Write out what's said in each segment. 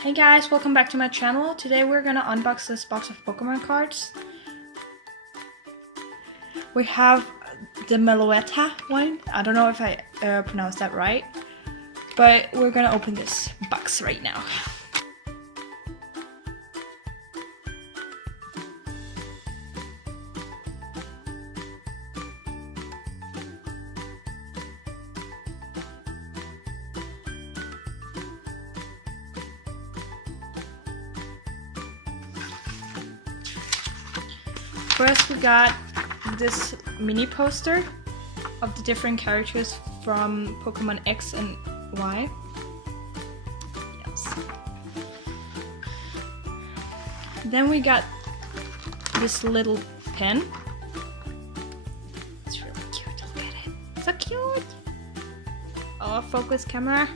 Hey guys, welcome back to my channel. Today we're gonna unbox this box of Pokemon cards. We have the Meloetta one. I don't know if I pronounced that right, but we're gonna open this box right now. First we got this mini poster of the different characters from Pokemon X and Y. Yes. Then we got this little pen. It's really cute, look at it. So cute! Oh, focus camera.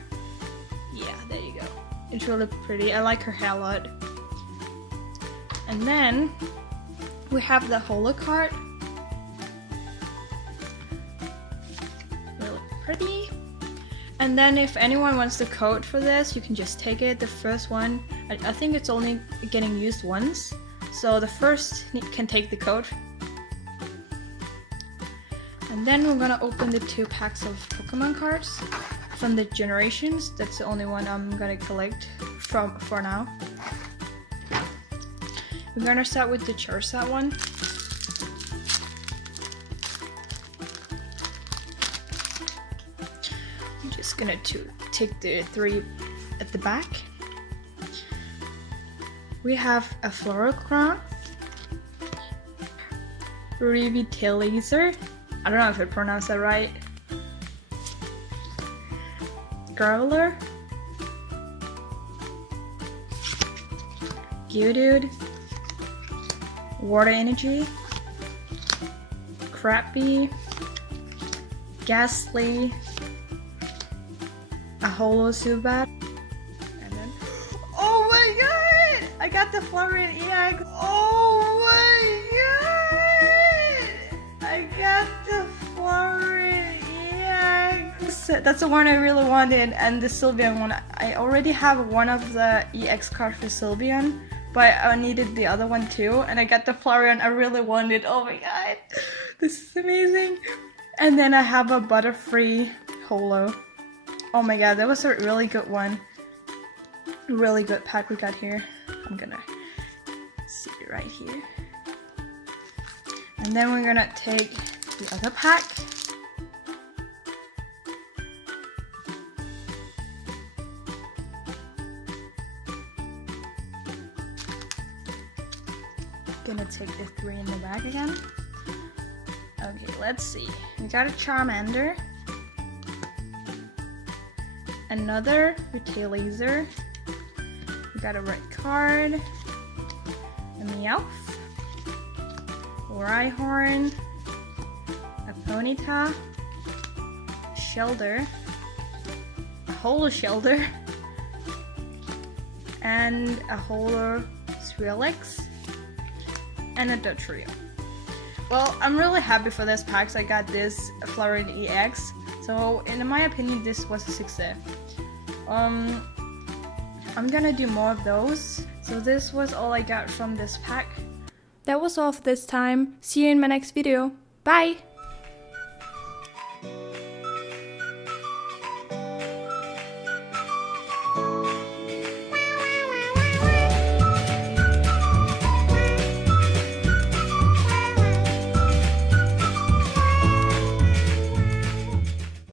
Yeah, there you go. It's really pretty. I like her hair a lot. And then we have the holo card. Really pretty. And then if anyone wants the code for this, you can just take it. The first one, I think it's only getting used once. So the first can take the code. And then we're gonna open the 2 packs of Pokemon cards from the generations. That's the only one I'm gonna collect for now. We're gonna start with the Charizard one. I'm just gonna take the 3 at the back. We have a Floral Crown, Revitalizer, I don't know if I pronounced that right, Growler, Geodude, Water Energy, Crappy, Ghastly, a Holo Zubat, and then oh my god! I got the Florian EX! Oh my god! I got the Florian EX! That's the one I really wanted, and the Sylveon one. I already have one of the EX cards for Sylveon, but I needed the other one too, and I got the Flareon I really wanted. Oh my god, this is amazing. And then I have a Butterfree Holo. Oh my god, that was a really good one. Really good pack we got here. I'm gonna see it right here. And then we're gonna take the other pack. Gonna take the 3 in the back again. Okay, let's see. We got a Charmander, another Revitalizer, we got a red card, a Meowth, Rhyhorn, a Ponyta, Shelter, a Holo Shelter, and a Holo Swirlix, and a Dotrio. Well, I'm really happy for this pack. So I got this Florian EX. So in my opinion, this was a success. I'm gonna do more of those. So this was all I got from this pack. That was all for this time. See you in my next video. Bye!